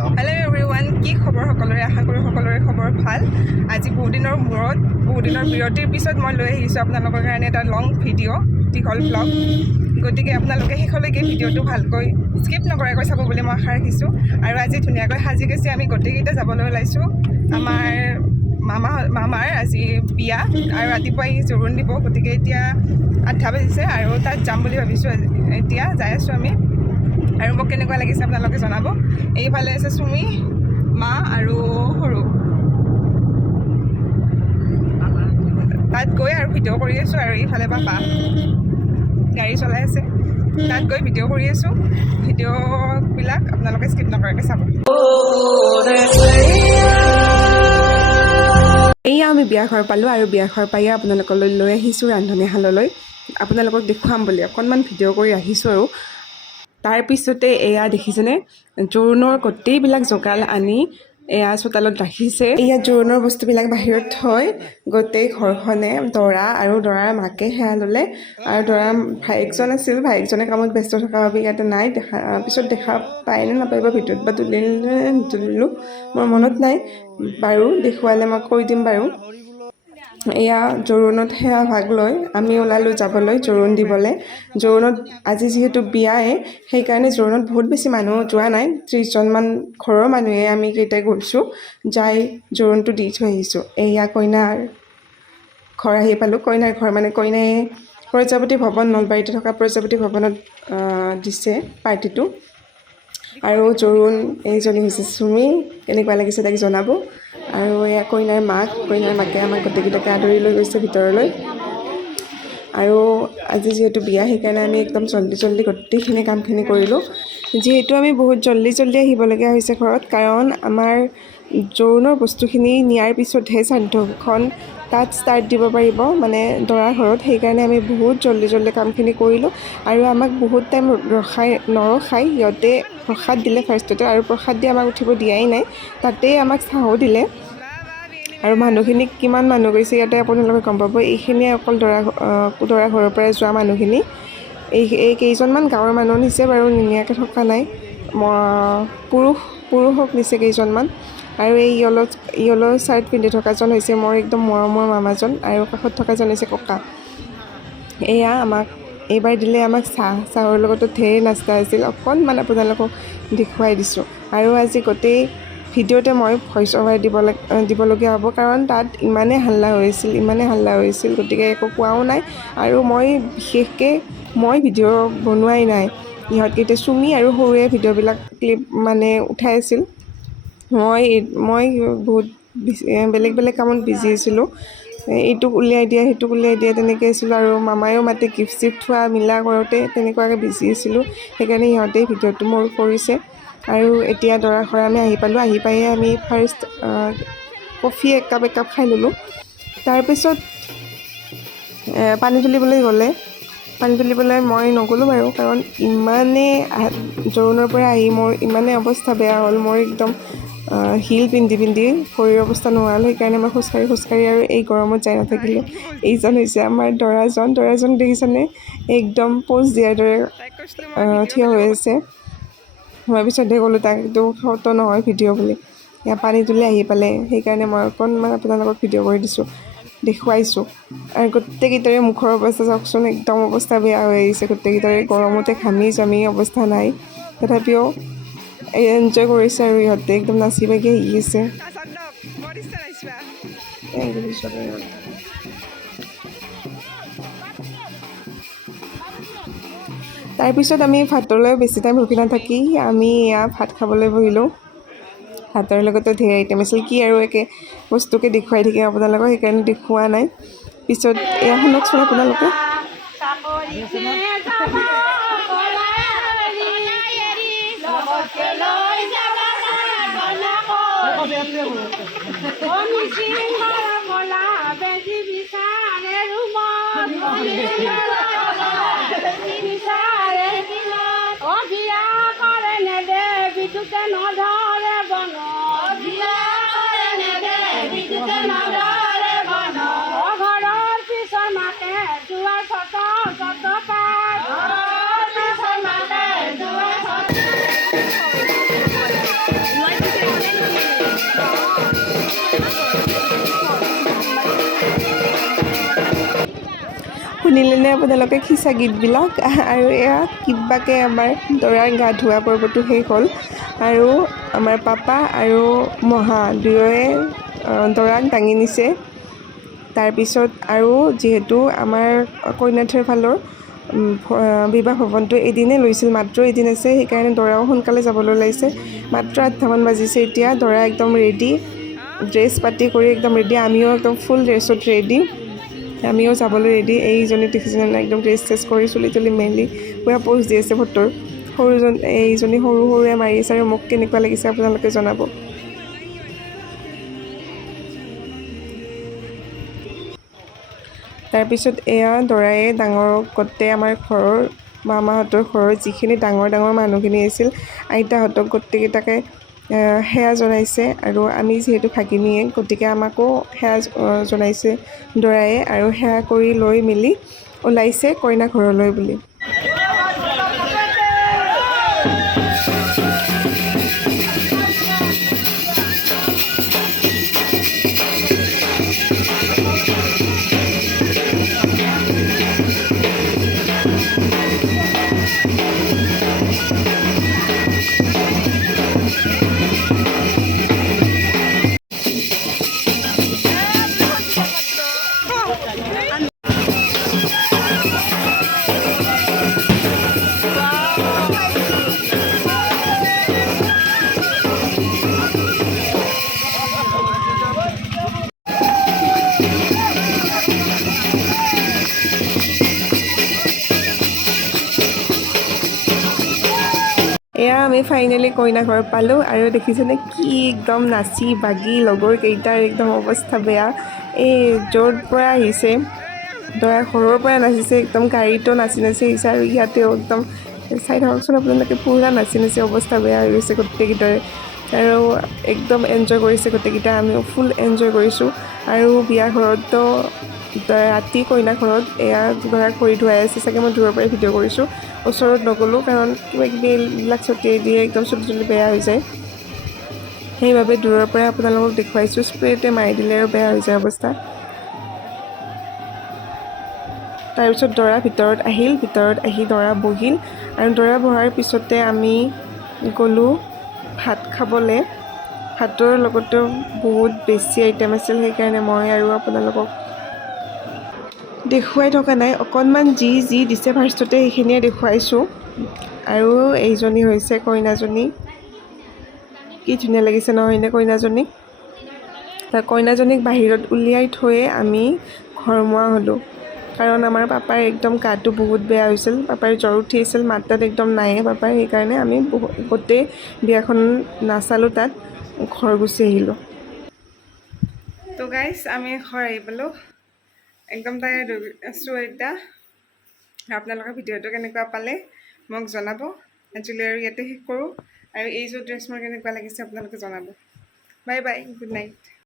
Hello' everyone, কি খবৰ সকলোৰে? আশা কৰোঁ সকলোৰে খবৰ ভাল। আজি বহু দিনৰ বিৰতিৰ পিছত মই লৈ আহিছোঁ আপোনালোকৰ কাৰণে এটা লং ভিডিঅ', দীঘল ব্লগ। গতিকে আপোনালোকে শেষলৈকে ভিডিঅ'টো ভালকৈ স্কিপ নকৰাকৈ চাব বুলি মই আশা ৰাখিছোঁ। আৰু আজি ধুনীয়াকৈ সাজি কাচি আমি গোটেইকেইটা যাবলৈ ওলাইছোঁ। আমাৰ মামাৰ আজি বিয়া আৰু ৰাতিপুৱাই জোৰোণ দিব। গতিকে এতিয়া 8টা বাজিছে আৰু তাত যাম বুলি ভাবিছোঁ। এতিয়া যাই আছোঁ আমি। আৰু মোক কেনেকুৱা লাগিছে আপোনালোকে জনাব। এইফালে আছে চুমি, মা আৰু সৰু। তাত গৈ আৰু ভিডিঅ' কৰি আছোঁ। আৰু এইফালে বাবা গাড়ী চলাই আছে। তাত গৈ ভিডিঅ' কৰি আছোঁ। ভিডিঅ'বিলাক আপোনালোকে স্কিপ নকৰাকৈ চাব। এয়া আমি বিয়া ঘৰ পালোঁ আৰু বিয়া ঘৰ পাই আপোনালোকলৈ লৈ আহিছোঁ ৰান্ধনীশাললৈ। আপোনালোকক দেখুৱাম বুলি অকণমান ভিডিঅ' কৰি আহিছোঁ। আৰু তাৰপিছতে এয়া দেখিছেনে, জোৰোণৰ গোটেইবিলাক জোগাল আনি এয়া চোতালত ৰাখিছে। এয়া জোৰোণৰ বস্তুবিলাক বাহিৰত থৈ গোটেই ঘৰখনে দৰা আৰু দৰাৰ মাকে সেয়া ল'লে। আৰু দৰাৰ ভায়েকজন আছিল, ভায়েকজনে কামত ব্যস্ত থকাৰ বাবে ইয়াতে নাই। পিছত দেখা পায় নে নাপায় বা ভিডিঅ'ত বা তুলিলে নুতুলিলোঁ মোৰ মনত নাই বাৰু। দেখুৱালে মই কৈ দিম বাৰু। এয়া জোৰোণত সেয়া ভাগ লৈ আমি ওলালোঁ যাবলৈ জোৰোণ দিবলৈ। জোৰোণত আজি যিহেতু বিয়াই, সেইকাৰণে জোৰোণত বহুত বেছি মানুহ যোৱা নাই। 30জনমান ঘৰৰ মানুহে আমি কেইটাই গৈছোঁ, যাই জোৰোণটো দি থৈ আহিছোঁ। এয়া কইনাৰ ঘৰ আহি পালোঁ। কইনাৰ ঘৰ মানে কইনাই প্ৰজাপতি ভৱন, নলবাৰীতে থকা প্ৰজাপতি ভৱনত দিছে পাৰ্টিটো। আৰু জোৰোণ এইজনী হৈছে চুমি, কেনেকুৱা লাগিছে তাইক জনাব। আৰু এয়া কইনাৰ মাকে আমাক গোটেইকেইটাকে আদৰি লৈ গৈছে ভিতৰলৈ। আৰু আজি যিহেতু বিয়া, সেইকাৰণে আমি একদম জল্দি গোটেইখিনি কামখিনি কৰিলোঁ। যিহেতু আমি বহুত জল্দি আহিবলগীয়া হৈছে ঘৰত, কাৰণ আমাৰ জোৰোণৰ বস্তুখিনি নিয়াৰ পিছতহে শ্ৰাদ্ধখন তাত ষ্টাৰ্ট দিব পাৰিব, মানে দৰাৰ ঘৰত। সেইকাৰণে আমি বহুত জল্দি কামখিনি কৰিলোঁ। আৰু আমাক বহুত টাইম নৰখাই সিহঁতে প্ৰসাদ দিলে ফাৰ্ষ্টতে, আৰু প্ৰসাদ দি আমাক উঠিব দিয়াই নাই, তাতেই আমাক চাহো দিলে। আৰু মানুহখিনি কিমান মানুহ গৈছে ইয়াতে আপোনালোকে গম পাব। এইখিনিয়ে অকল দৰা ঘৰৰ পৰাই যোৱা মানুহখিনি। এই কেইজনমান গাঁৱৰ মানুহ নিছে বাৰু, নিনিয়াকৈ থকা নাই। পুৰুষক নিছে কেইজনমান। আৰু এই য়েলো চাৰ্ট পিন্ধি থকাজন হৈছে মোৰ একদম মৰমৰ মামাজন, আৰু কাষত থকাজন হৈছে ককা। এয়া আমাক এইবাৰ দিলে আমাক চাহৰ লগতো ঢেৰ নাস্তা আছিল। অকণমান আপোনালোকক দেখুৱাই দিছোঁ। আৰু আজি গোটেই ভিডিঅ'তে মই ভইচ অভাৰ দিবলগীয়া হ'ব, কাৰণ তাত ইমানেই হাল্লা হৈছিল, গতিকে একো কোৱাও নাই। আৰু বিশেষকৈ মই ভিডিঅ' বনোৱাই নাই। ইহঁতকেইটা চুমি আৰু সৰুৱে ভিডিঅ'বিলাক ক্লিপ মানে উঠাই আছিল। মই বহুত বেলেগ কামত বিজি আছিলোঁ। এইটোক উলিয়াই দিয়া সেইটোক উলিয়াই দিয়া তেনেকৈ আছিলোঁ। আৰু মামায়েও মাতে গিফ্ট চিফ্ট থোৱা মিলা কৰোঁতে তেনেকুৱাকৈ বিজি আছিলোঁ। সেইকাৰণে সিহঁতেই ভিডিঅ'টো মোৰ কৰিছে। আৰু এতিয়া দৰা ঘৰ আমি আহি পালোঁ। আহি পায়ে আমি ফাৰ্ষ্ট কফি একাপ খাই ল'লোঁ। তাৰপিছত পানী তুলিবলৈ মই নগ'লোঁ বাৰু, কাৰণ ইমানেই জোৰোণৰ পৰা আহি মোৰ ইমানেই অৱস্থা বেয়া হ'ল। মোৰ একদম হিল পিন্ধি ভৰিৰ অৱস্থা নোহোৱা হ'ল। সেইকাৰণে মই খোজকাঢ়ি আৰু এই গৰমত যাই নাথাকিলোঁ। এইজন হৈছে আমাৰ দৰাজন দেখিছেনে, একদম প'জ দিয়াৰ দৰে থিয় হৈ আছে। মই পিছতহে ক'লোঁ তাক এইটো ফটো নহয় ভিডিঅ' বুলি। এয়া পানী তুলি আহি পালে, সেইকাৰণে মই অকণমান আপোনালোকক ভিডিঅ' কৰি দিছোঁ, দেখুৱাইছোঁ। আৰু গোটেইকেইটাৰে মুখৰ অৱস্থা চাওকচোন, একদম অৱস্থা বেয়া হৈ আহিছে গোটেইকেইটাৰে। গৰমতে ঘামি অৱস্থা নাই, তথাপিও এনজয় কৰিছে। আৰু ইহঁতে একদম নাচি বাগি আহি আছে। তাৰপিছত আমি ভাতলৈ বেছি টাইম ৰখি নাথাকি আমি এয়া ভাত খাবলৈ বহিলোঁ। ভাতৰ লগতো ঢেৰ আইটেম আছিল, কি আৰু একে বস্তুকে দেখুৱাই থাকিম আপোনালোকক, সেইকাৰণে দেখুওৱা নাই। পিছত এয়া শুনকচোন আপোনালোকে। শুনিলেনে আপোনালোকে খিচা গীতবিলাক আৰু এয়া কিবাকৈ আমাৰ দৰাৰ গা ধোৱা পৰ্বটো শেষ হ'ল আৰু আমাৰ পাপা আৰু মহা দুয়োৱে দৰাক দাঙি নিছে তাৰপিছত আৰু যিহেতু আমাৰ কইনাথেৰ ফালৰ বিবাহ ভৱনটো এদিনে লৈছিল মাত্ৰ এদিন আছে সেইকাৰণে দৰাও সোনকালে যাবলৈ ওলাইছে মাত্ৰ 8টামান বাজিছে এতিয়া দৰা একদম ৰেডি ড্ৰেছ পাতি কৰি একদম ৰেডি আমিও একদম ফুল ড্ৰেছত ৰেডি আমিও যাবলৈ ৰেডি এইজনী দেখিছেনে একদম ড্ৰেছ চেছ কৰি চুলি তুলি মেলি পূৰা প'জ দি আছে ফটোৰ এইজনী সৰু সৰুৱে মাৰি আছে আৰু মোক কেনেকুৱা লাগিছে আপোনালোকে জনাব তাৰপিছত এয়া দৰায়ে ডাঙৰক গোটেই আমাৰ ঘৰৰ মামাহঁতৰ ঘৰৰ যিখিনি ডাঙৰ ডাঙৰ মানুহখিনি আছিল আইতাহঁতক গোটেইকেইটাকে সেয়া জনাইছে আৰু আমি যিহেতু ভাগিনীয়ে গতিকে আমাকো সেয়া জনাইছে দৰায়ে আৰু সেয়া কৰি লৈ মেলি ওলাইছে কইনা ঘৰলৈ বুলি এয়া আমি ফাইনেলি কইনা ঘৰ পালোঁ আৰু দেখিছেনে কি একদম নাচি বাগি লগৰ কেইটাৰ একদম অৱস্থা বেয়া এই য'ৰ পৰা আহিছে দৰা ঘৰৰ পৰা নাচিছে একদম গাড়ীতো নাচি নাচি আহিছে আৰু ইয়াতেও একদম চাই থাককচোন আপোনালোকে পূৰা নাচি নাচি অৱস্থা বেয়া হৈ গৈছে গোটেইকেইটাৰে আৰু একদম এনজয় কৰিছে গোটেইকেইটা আমিও ফুল এনজয় কৰিছোঁ আৰু বিয়া ঘৰতো ৰাতি কইনা ঘৰত এয়া দৰাক ভৰি ধুৱাই আছে চাগে মই দূৰৰ পৰাই ভিডিঅ' কৰিছোঁ ওচৰত নগ'লোঁ কাৰণ কিবা কিবি এইবিলাক ছটিয়াই দিয়ে একদম চুলি তুলি বেয়া হৈ যায় সেইবাবে দূৰৰ পৰাই আপোনালোকক দেখুৱাইছোঁ স্প্ৰে'টোৱে মাৰি দিলে আৰু বেয়া হৈ যায় অৱস্থা তাৰপিছত দৰা ভিতৰত আহিল ভিতৰত আহি দৰা বহিল আৰু দৰা বহাৰ পিছতে আমি গ'লোঁ ভাত খাবলৈ ভাতৰ লগতো বহুত বেছি আইটেম আছিল সেইকাৰণে মই আৰু আপোনালোকক দেখুৱাই থকা নাই অকণমান যি যি দিছে ফাৰ্ষ্টতে সেইখিনিয়ে দেখুৱাইছোঁ আৰু এইজনী হৈছে কইনাজনী কি ধুনীয়া লাগিছে নহয়নে কইনাজনীক কইনাজনীক বাহিৰত উলিয়াই থৈয়ে আমি ঘৰমুৱা হ'লোঁ কাৰণ আমাৰ পাপাৰ একদম গাটো বহুত বেয়া হৈছিল পাপাৰ জ্বৰ উঠি আছিল মাত তাত একদম নায়ে পাপাৰ সেইকাৰণে আমি গোটেই বিয়াখন নাচালোঁ তাত ঘৰ গুচি আহিলোঁ তো গাইজ আমি ঘৰ আহি পালোঁ একদম টায়াৰ্ড হৈ আছোঁ এতিয়া আপোনালোকৰ ভিডিঅ'টো কেনেকুৱা পালে মোক জনাব আজিলৈ আৰু ইয়াতে শেষ কৰোঁ আৰু এইযোৰ ড্ৰেছ মোৰ কেনেকুৱা লাগিছে আপোনালোকে জনাব বাই বাই গুড নাইট